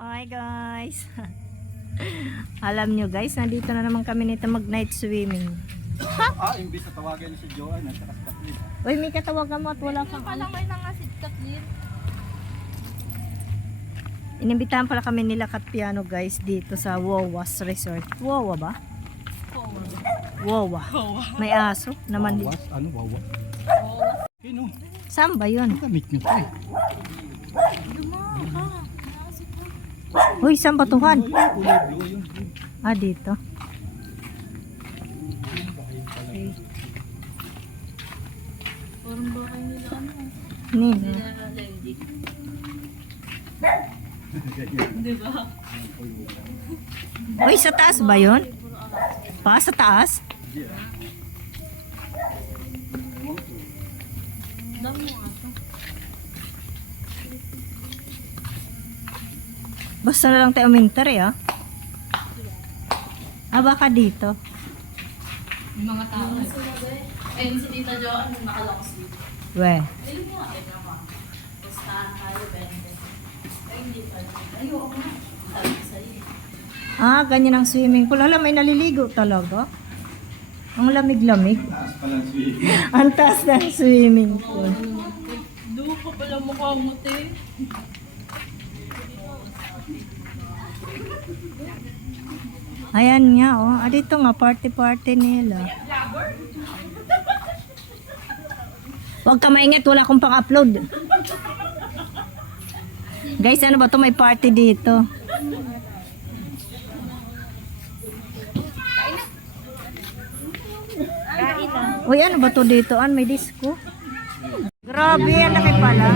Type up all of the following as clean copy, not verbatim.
Hi guys. Alam nyo guys, nandito na naman kami nito mag night swimming. Imbis na tawagan si Joanne at saka si Kathleen. Uy, may katawagan mo at wala kang Palang may nangasid Kathleen. Inimbitahan pala kami nila Kat Piano guys dito sa Wawas Resort. Wawa ba? Wawa. May aso naman dito. Wawas? Ano? Wawas? Kino? Saan ba yun? Gamit nyo pa eh. Uy, saan batuhan? Kulay blue yun. Ah, dito. Parang bahay nila ano. Nino. Lendi. Di ba? Uy, sa taas ba yun? Pa, sa taas? Dami mo ato. Basta na lang tayo uminter eh, ah. Ah, baka dito. Yung mga tao. Ayun si Tita Jo, ano nakalocks dito. We. Ayun nga, eh naman. Pustahan tayo, bente. Ay, hindi pa. Ayoko na. Sabi sa'yo. Ah, ganyan ang swimming pool. Alam, may naliligo talaga. Ang lamig-lamig. Taas palang sweet. Ang taas ng swimming pool. Doon pa pala mukha mo, te. Ayan nga, oh. Ah, dito nga, party-party nila. Huwag ka maingat, wala akong pang-upload. Guys, ano ba to? May party dito. Uy, ano ba to dito? May disco. Grabe, ang laki pala.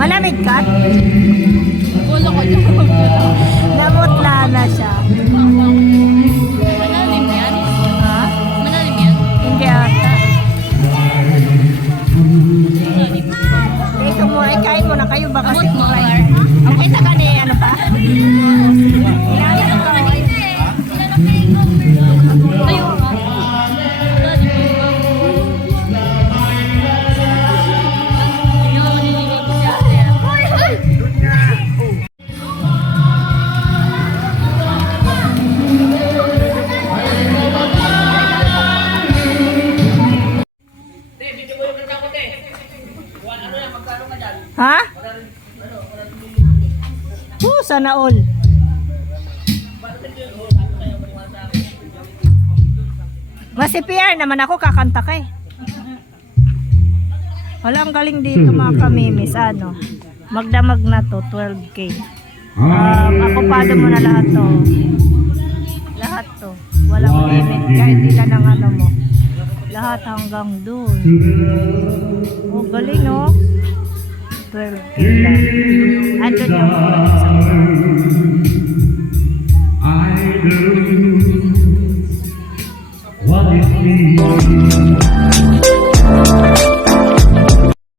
Malamig ka? Gulo ko dyan. Namutla na siya. Malalim yan? Ha? Malalim yan? Hindi ata. Malalim. Ito mo, ay kain mo na kayo baka Amot mo, siguro. Kita ka ni ano pa? Inanit ko. Tayo ka. Ha? Sana all. Mas PR naman ako, kakanta ka eh. Wala, ang galing dito mga kamimis. Ano? Magdamag na to, 12K. Akupado mo na lahat to. Lahat to. Walang limit kahit ilan ang ano mo. Lahat hanggang doon. Oh, galing oh. 12K lang. Andun yung I know what it means.